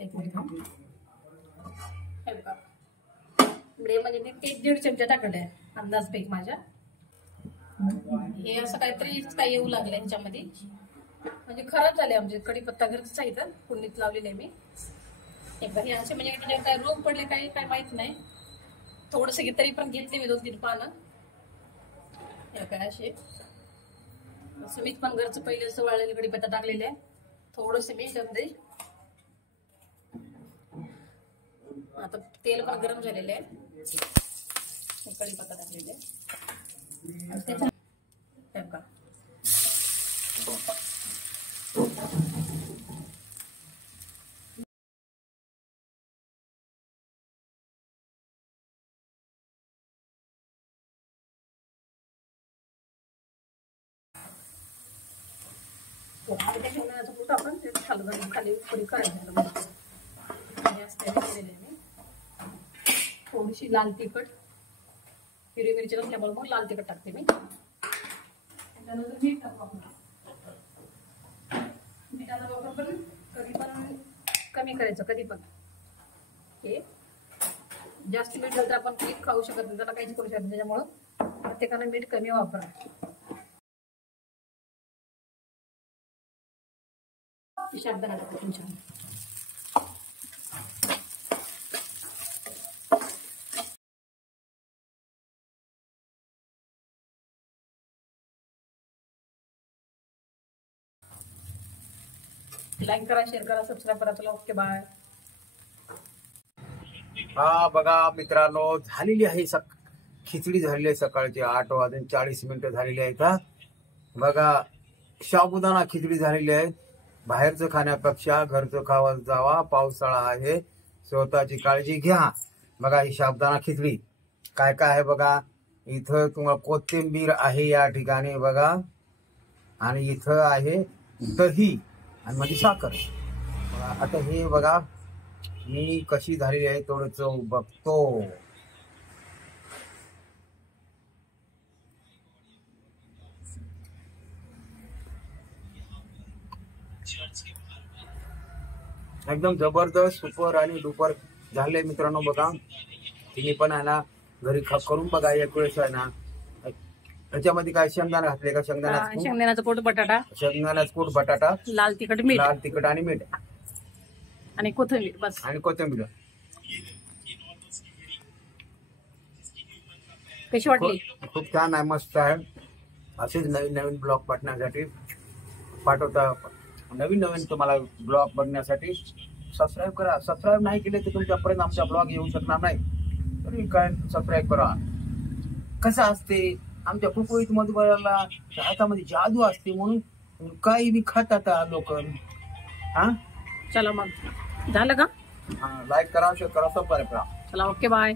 एक मिनिट हे बघा म्हणजे मी 1-1.5 चमचा टाकले आहे अंदाज पैकी माझ्या. हे असं काहीतरी काय येऊ लागलं ह्याच्यामध्ये म्हणजे खराब झाले आमचे कढीपत्ता घरच आहे तर कुंडीत लावलेले मी. एकदा हे असे म्हणजे काय रोग पडले काही काय माहित नाही. थोडस तरी पण घेतले मी 2-3 पानं हे काय असे. असं मी पण घरचं पहिले असं वाळलेले कढीपत्ता टाकलेले आहे थोडस मी त्यामध्ये. आता तेल पण गरम झालेले आहे कढीपत्ता टाकलेले बघा. शेंगदाण्याचं कूट आपण खाली थोडी करायचं. थोडीशी लाल तिखट हिरवी मिरची नसल्यामुळे मग लाल तिखट टाकते मी. त्यानंतर मीठ टाकू आपण. मिठाचा वापर पण कधी पण कमी करायचं कधी पण. हे जास्त मीठ झालं तर आपण मीठ खाऊ शकत नाही त्याला काहीच करू शकत नाही त्याच्यामुळं प्रत्येकाने मीठ कमी वापरा. साबुदाणा टाकून छान लाईक करा शेअर करा सबस्क्राईब करा. चला ओके बाय. हा बघा मित्रांनो झालेली आहे खिचडी झालेली आहे सकाळची 8:40 झालेली आहेत. हा बघा साबुदाणा खिचडी झालेली आहे. बाहेरचं खाण्यापेक्षा घरचं खावा जावा. पावसाळा आहे स्वतःची काळजी घ्या. बघा ही साबुदाणा खिचडी काय काय आहे बघा. इथं तुम्हाला कोथिंबीर आहे या ठिकाणी बघा आणि इथं आहे दही आणि माझी साखर. आता हे बघा मी कशी झालेली आहे थोडं बघतो. एकदम जबरदस्त सुपर आणि डुपर झाले मित्रांनो. बघा तुम्ही पण आहे ना घरी करून बघा एक वेळेस आहे ना. त्याच्यामध्ये काय शेंगदाणा घातले का? शेंगदाण्याचा कूट बटाटा. शेंगदाण्याचा कूट बटाटा लाल तिखट मीठ. लाल तिखट आणि मीठ आणि कोथिंबीर बस. आणि कोथिंबीर. कशी वाटली? खूप छान आहे मस्त आहे. असेच नवीन नवीन ब्लॉग पाठवण्यासाठी नवीन तुम्हाला ब्लॉग बघण्यासाठी सबस्क्राईब करा. सबस्क्राईब नाही केले तर तुमच्यापर्यंत आमचा ब्लॉग येऊ शकणार नाही. तरी काय सबस्क्राईब करा. कसं असते आमच्या कुकवीत मधुबाला हातामध्ये जादू असते म्हणून काही बी खातात लोक. हा चला मग झालं का? लाईक करा शेअर करा सबस्क्राईब करा. चला ओके बाय.